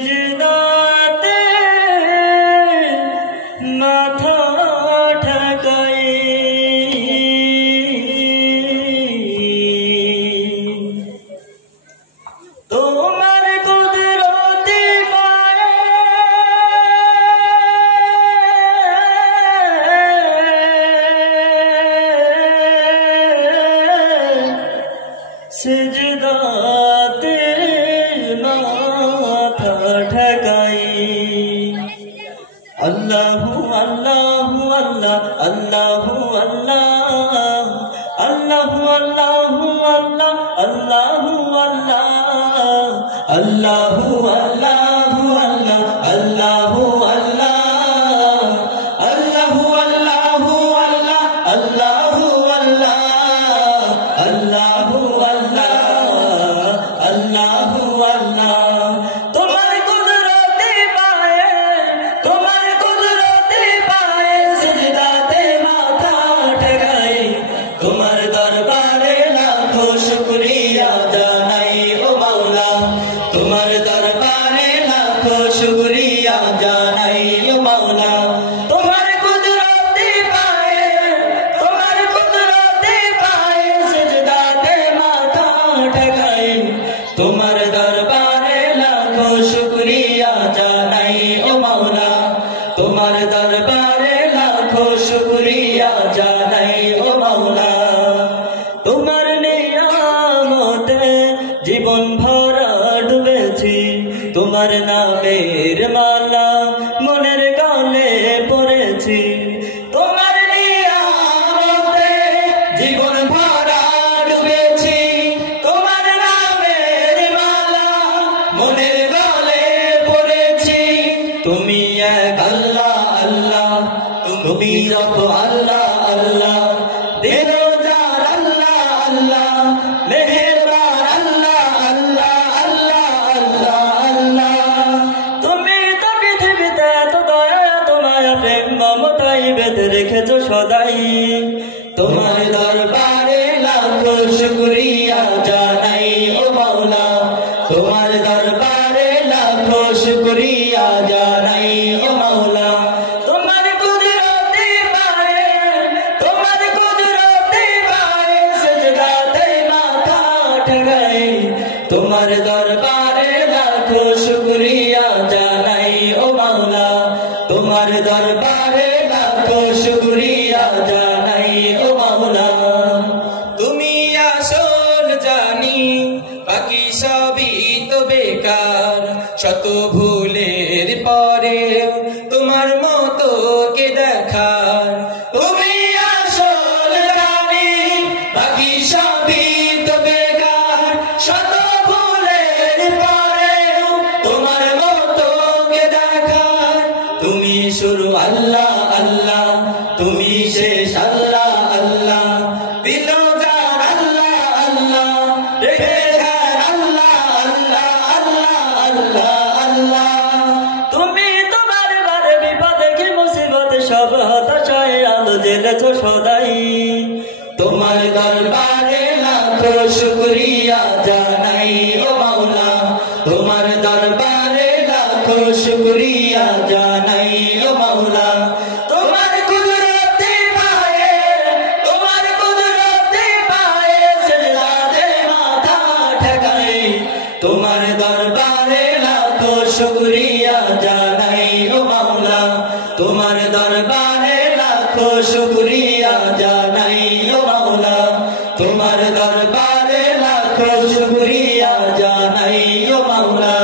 সিজদাতে মাথা ঠেকাই তোমার কুদরতি পায়ে সিজদাতে ঠকাই আল্লাহু আল্লাহু আল্লাহ আল্লাহু আল্লাহ আল্লাহু আল্লাহু আল্লাহ আল্লাহু আল্লাহ আল্লাহু আল্লাহু আল্লাহ আল্লাহু আল্লাহ আল্লাহু আল্লাহু আল্লাহ আল্লাহু আল্লাহ আল্লাহু আল্লাহ আল্লাহু আল্লাহ তোমার দরবারে লাখো শুকরিয়া জানাই ও মাওলা তোমার দরবারে লাখো শুকরিয়া জানাই ও মাওলা তোমার কুদরতে পায়ে সিজদাতে মাথা ঠকাই তোমার দরবারে লাখো শুকরিয়া জানাই ও মাওলা তোমার দরবারে লাখো শুকরিয়া জানাই ও মাওলা তোমার নিয়ামতে জীবন ভরা ডুবেছি তোমার নামের মালা মনের গানে পড়েছি তোমার নিয়ামতে জীবন ভরা ডুবেছি তোমার নামের মালা মনের গানে পড়েছি তুমি এক আল্লাহ আল্লাহ তুমি রব আল্লাহ আল্লাহ দিলো জার আল্লাহ আল্লাহ মেহেরবান আল্লাহ আল্লাহ আল্লাহ আল্লাহ আল্লাহ তুমি তো পৃথিবীতে এত দয়া তোমার প্রেম মমতাই বেঁধে রেখেছো সদাই তোমার দরবারে লাখো শুকরিয়া জানাই ও মাওলা তোমার দরবারে লাখো শুকরিয়া জানাই ও মাওলা তোমার কুদরতে পায়ে সিজদাতে মাথা ঠকাই তোমার দরবারে লাখো শুকরিয়া জানাই ও মাওলা তোমার দরবারে লাখো শুকরিয়া জানাই ও মাওলা তুমি আসল জানি বাকি সবই তো বেকার শত ভুলের পরে তোমার মতো কে দেখার তুমি আসল জানি বাকি সবই তো বেকার শত ভুলের পরে তোমার মতো কে দেখার তুমি শুরু আল্লাহ আল্লাহ তুমি শেষ আল্লাহ আল্লাহ দিলো জান আল্লাহ আল্লাহ রেখে যান আল্লাহ আল্লাহ আল্লাহ আল্লাহ আল্লাহ তুমি তোমার বারে বিপদে কি মুসিবত সব হতাশায় আলো জ্বেলেছো সদাই তোমার দরবারে লাখো শুকরিয়া জানাই ও মাওলা তোমার দরবারে লাখো শুকরিয়া জানাই ও মাওলা তোমার কুদরতে পায়ে সিজদাতে মাথা ঠকাই তোমার দরবারে লাখো শুকরিয়া জানাই ও মাওলা তোমার দরবারে লাখো শুকরিয়া জানাই ও মাওলা তোমার দরবারে লাখো শুকরিয়া জানাই ও মাওলা।